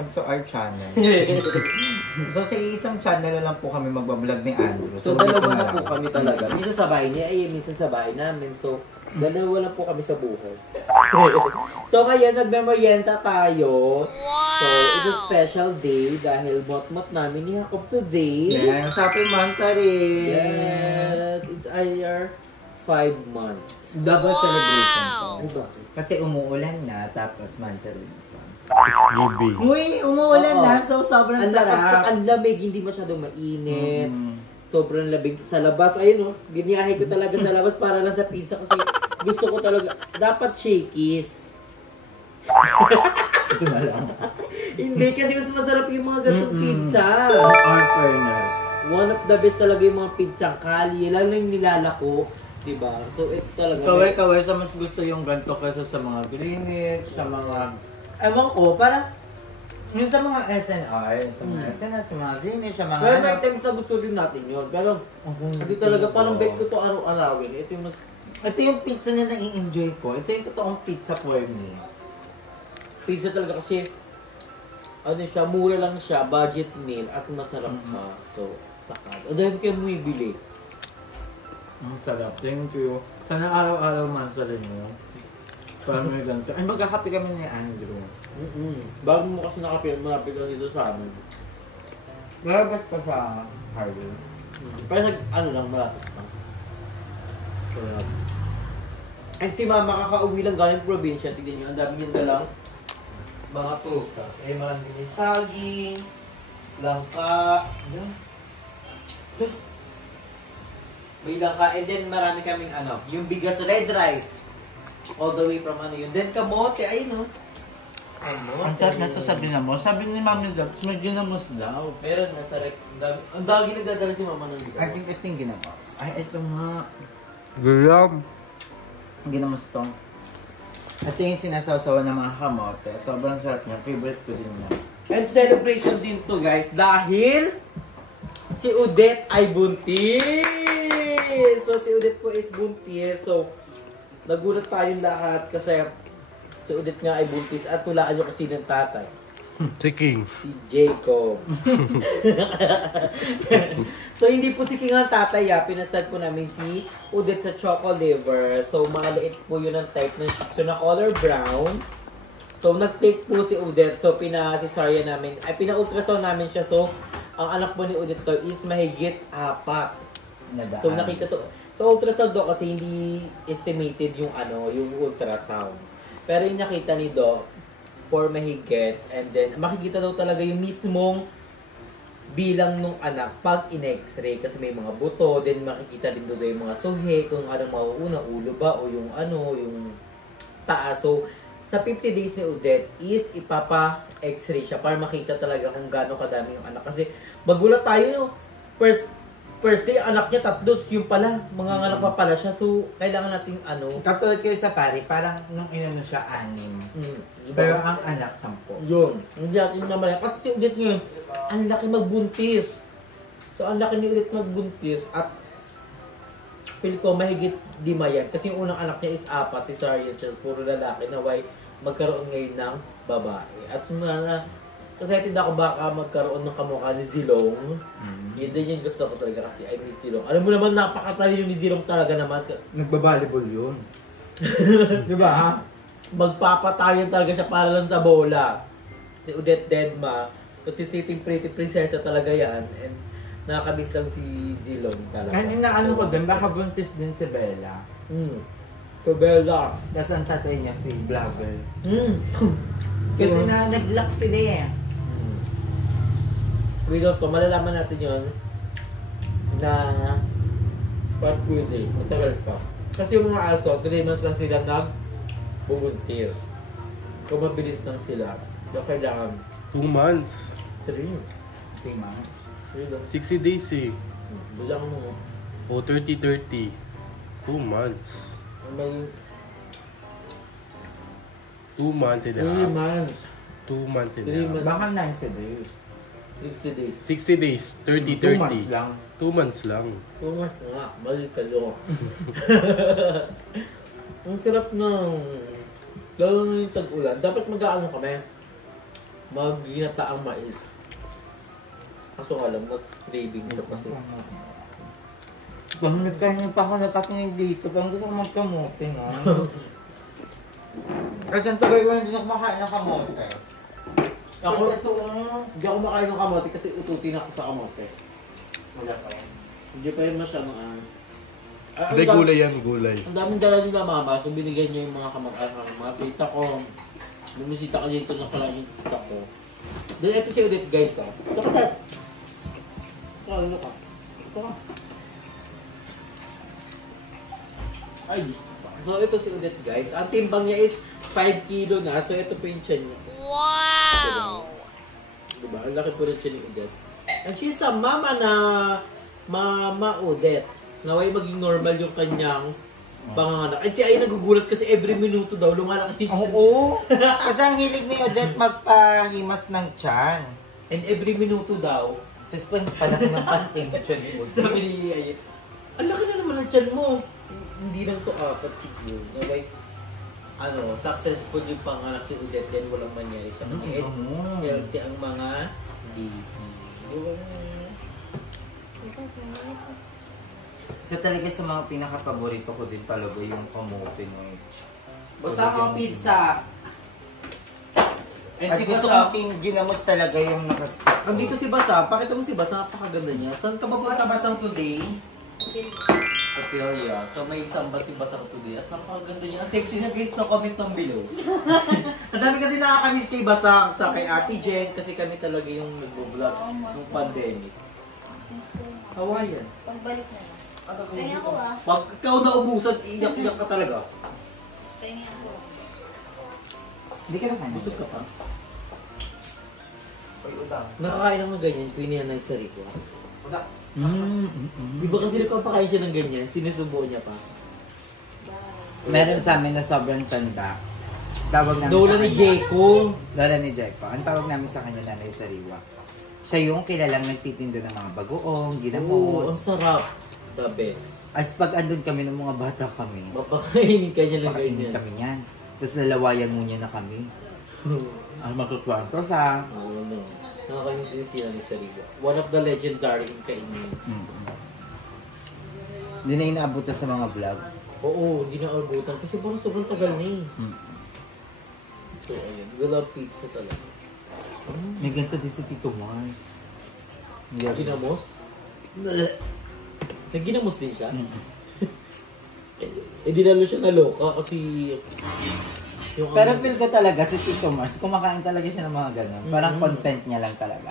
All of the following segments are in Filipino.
welcome to our channel. So sa isang channel lang po kami magbablog ni Andrew. So dalawa na po kami talaga. Minsan sa bahay niya, minsan sa bahay namin. So dalawa lang po kami sa buhay. So kaya nagmemorienta tayo. So it's a special day dahil mot-mot namin ni Jacob today. Yes, happy Mansari! Yes, it's our 5 months. Double celebration po. Ay, bakit? Kasi umuulan na, tapos Mansari pa. It's giving. Uy, umuulan na, so sobrang Ang lakas na, sarap. ang lamig, hindi masyadong mainit. Sobrang lamig sa labas. Ayun, giniyahe ko talaga sa labas para lang sa pizza kasi gusto ko talaga, dapat shakies. Hindi, kasi mas masarap yung mga gantong pizza. Our fairness. One of the best talaga yung mga pizza kali, lalo yung nilalako. Diba? So, ito talaga. Kaway-kaway sa mas gusto yung ganito kaysa sa mga Greenwich, sa mga... Ewan ko, parang... Yung sa mga SNR, sa mga Greenwich, sa mga... Pero may times na gusto din natin yun. Pero, hindi talaga parang bet ko to araw-arawin. Ito yung pizza na nai-enjoy ko. Ito yung totoong pizza for me. Pizza talaga kasi, ano siya, mura lang siya, budget meal, at masarap pa. So, takas. Ang dahil kayo bumibili. Ang sarap. Thank you. Sana araw-araw man sa rin parang may ganito. Ay, magkakape kami ni Andrew. Bago mo kasi malapit lang dito sa amin. Malabas pa sa Harvey. Pero malapit lang. And si Mama kakauwi lang galing probinsya. Tignan nyo, ang dami niyang dalang mga prutas. Marami din yung saging, langka, may langka, and then marami kaming yung bigas red rice. All the way from yun. Then kamote, ayun Ang sarap na ito sa ginamos. Sabi ni Mami Dabs, may ginamos daw. Meron na sa rep. Ang dami nagdadala si Mama ng bigas. I think ito yung ginamos. Ay, ito nga. Gulam. Ginamos to. Ito yung sinasawsawa ng mga kamote. Sobrang sarap niya. Favorite ko din niya. And celebration din to guys dahil si Odette ay buntis! So si Odette po is buntis. So nagulat tayong lahat kasi si Odette nga ay buntis at tulaan nyo kasi ng tatay. Si King. Si Jacob. So hindi po si King ang tatay pinastart po namin si Odette sa choco liver. So maliit po yun ang type ng Shih Tzu na color brown. So nag-take po si Odette. So pina-cesarean namin, ay pina-ultrasound namin siya. So ang anak po ni Odette to is mahigit 4. So nakita so ultrasound do kasi hindi estimated yung yung ultrasound. Pero yung nakita ni Do for mahigit, and then makikita daw talaga yung mismong bilang nung anak pag in-x-ray kasi may mga buto, then makikita din doon yung mga suhe, kung anong mauuna, ulo ba o yung yung taas. So sa 50 days ni Odette is ipapa-x-ray siya para makita talaga kung gaano kadami yung anak. Kasi magulat tayo, first day, anak niya 3, yung pala, mga anak pa pala siya. So, kailangan natin Katulad kayo sa pari, parang nung inano siya 6. Pero ang anak 10. Yun. Hindi natin naman. Kasi si Odette ngayon, ang laki magbuntis. So, ang laki ni Odette magbuntis. At, pili ko, mahigit 5 yan. Kasi yung unang anak niya is 4, cesarean siya. Puro lalaki na magkaroon ngayon ng babae. At kasi tinda ko baka magkaroon ng kamukha ni Zilong. Yun din yung gusto ko talaga kasi I miss Zilong. Alam mo naman, napakatalino ni Zilong talaga naman. Nagbabalibol yun. Diba? Magpapatayan talaga siya para lang sa bola. Si Odette Dedma. Kasi sitting pretty prinsesa talaga yan. And nakakabis lang si Zilong talaga. Kanina ko din, baka buntis din si Bella. So Bella. Tapos ang tatay niya si Vlogger. Kasi nag-lock sila We don't know. Malalaman natin yun na part pwede. Matagal pa. Kasi yung mga aso, 3 months lang sila nagbubuntis. Kung mabilis lang sila, kailangan 2 months. 3 months. 60 days eh. Bilang mo. O 30-30. 2 months. May 2 months and a 3 half. months. 2 months and a 3 half. months. Baka 90 days. 60 days. 60 days. 2 months 30-30. lang. 2 months lang. 2 months nga. Mali kayo. Ang sarap ng lalo na yung tag-ulan. Dapat mag-aano kami. Mag-ginataang mais. Kaso nga lang, mas craving ko kasi. Bang nagkainin pa ako nakatingin dito, bang gusto ko magkamote nga. Kasi ang tagal ko hindi na kumakain ng kamote. Ako, hindi ako makain ng kamote kasi ututin ako sa kamote. Wala pa yan. Hindi pa yun masyadong Hindi, gulay yan, gulay. Ang daming dala nila mama, so binigyan niya yung mga mga tita ko. Bumisita ka dito na pala yung tita ko. Then ito si Odette guys ha. Ito ka dad. Ito ka. Ito ka. Ay, so ito si Odette guys. Ang timbang niya is 5 kilo na. So ito po yung tiyan niya. Wow! Diba? Ang laki po rin siya ni Odette. And she's a mama na Mama Odette. Naway maging normal yung kanyang panganganak. At siya ay nagugulat kasi every minuto daw lumalaki siya. Oo. Kasi ang hilig ni Odette magpahimas ng tiyan. And every minuto daw, Tapos palaki ng panting tiyan ni Odette. sabi ni Ay, ang laki na naman ang tiyan mo. Hindi lang to apat siguro. Naway, successful yung panganak ni Odette then walang mangyari sa kanya. Healthy ang mga baby. Isa talaga sa mga pinaka-paborito ko din talaga yung kamote no. Basta akong pizza. And At si gusto Basa, kong ginamos talaga yung nakas... andito si Basa. Pakita mo si Basa, napakaganda niya. Saan ka ba punta Basang today? Ophelia. So may isang si Basang today. At napakaganda niya. Ang sexy na guys, no comment down below. Ang dami kasi nakakamiss kay Basang sa kay Ate Jen. Kasi kami talaga yung nag-vlog ng pandemic. Hawaiian. Pagbalik na lang. Kaya ako Pag ikaw naubusan, iyak-iyak ka talaga. Kaya ako. Hindi ka na kain. Busog ka pa. Ay, udang. Nakakain ako ng ganyan, queen ng sariko. Di ba kasi nagpapakain siya ng ganyan, sinusubo niya pa. Meron sa amin na sobrang tanda. Tawag namin Lola sa ni kanya. Jeko. Lola ni Jeko. Ang tawag namin sa kanya Nanay Sariwa. Siya yung kilalang nagtitinda ng mga bagoong, Oo, ang ginamos. sarap. The best. As pag andun kami ng mga bata kami, Mapakainin ka niya ng pakainin ganyan. kami yan. Tapos lalawayan mo niya na kami. Ang matutuwan ko sa... Oo, no. Nakakain din siya ni Sariwa. One of the legendary in kainin. Hindi na inaabutan sa mga vlog. Oo, hindi na abutan kasi parang sobrang tagal na eh. So, ayun. We love pizza talaga. May ganito din si Tito Mars. Ginamos? Nagginamos din siya? Eh, di lalo siya naloka kasi yung Pero feel ko talaga si Tito Mars, kumakain talaga siya ng mga ganun. Parang content niya lang talaga.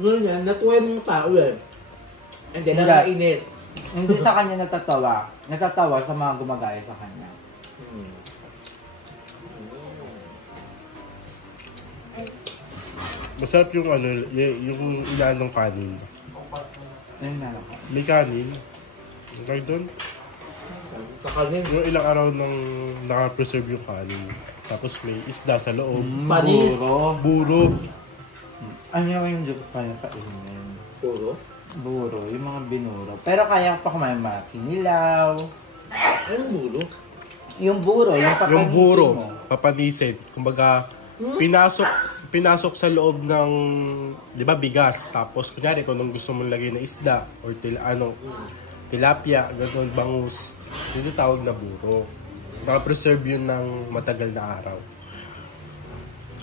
ano yan, natuwa yung mga tao eh. And then, Hindi. nakainis. Hindi sa kanya natatawa. Natatawa sa mga gumagaya sa kanya. Masarap yung yung ilanong kanin. Ayun na lang. May kanin. Ang tawag doon? Kakanin. Yung ilang araw nang naka-preserve yung kanin. Tapos may isda sa loob. Panis. Buro. Ano yung joke pa yung kainin? Puro. Buro, yung mga binuro. Pero kaya pa kumain mga kinilaw. Anong bulo? Yung buro, yung papanisin Yung buro, mo. papanisin. Kumbaga, pinasok sa loob ng, di ba, bigas. Tapos, kunyari, kung anong gusto mong lagay na isda, or tilapia, gano'n, bangus, yun yung tawag na buro. Naka-preserve yun ng matagal na araw.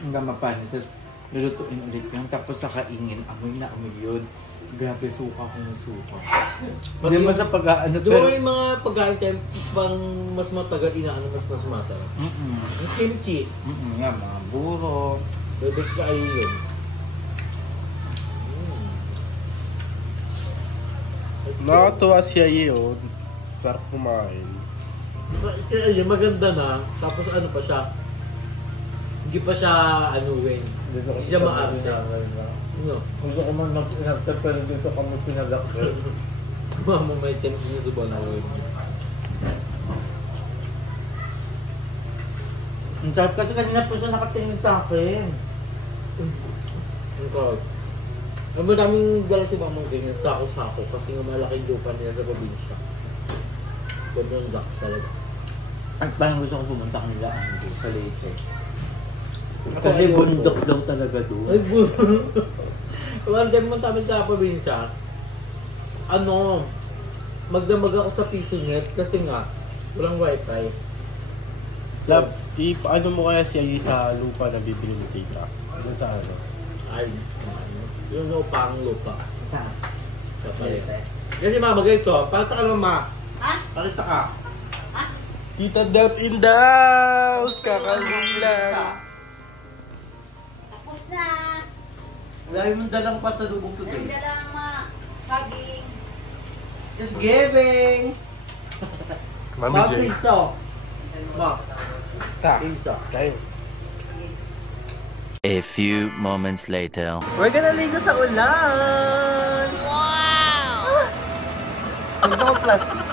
Hanggang mapanis. Tapos, lulutuin ulit yun. Tapos, sakaingin, amoy na amoy yun. Grabe, suka kung suka. Hindi mo sa pag-ano, Di ba pero... may mga pagkain tayo pang mas matagal inaano mas masarap? Yung kimchi. Yan, mga buro. Bebek ka ay yun. Nakatuwa siya yun. Sarap kumain. Kaya maganda na. Tapos ano pa siya? Hindi pa siya anuwin. Hindi siya maarte. No. Gusto ko man mag-inactor pero dito kami pinag-actor. Mama may times niya sa banawin. Ang sarap kasi kanina po siya nakatingin sa akin. Ang kawag. Ang maraming dala si Mama ganyan, sako-sako kasi nga malaki lupa nila sa probinsya. Ganda ng duck talaga. At parang gusto ko pumunta kanila sa Leyte. Kasi bundok lang talaga doon. Ay, one time mo kami sa probinsya, magdamag ako sa PisoNet kasi nga, walang wifi. Lab, paano mo kaya siya sa lupa na bibili mo tita? Ano sa ano? Ay, yung lupa ang lupa. Saan? Sa palita. Kasi mama, ganito, pakita ka naman ma. Ha? Pakita ka. Tita Dap in the house! Kakaling lang! Tapos na. Dahil mong dalang pasalubong today. Ganda lang ma. Saging. It's giving! Mami J. Piso. Ma, Ta. piso. Tayo. A few moments later. We're gonna ligo sa ulan! Wow! Ang plastic.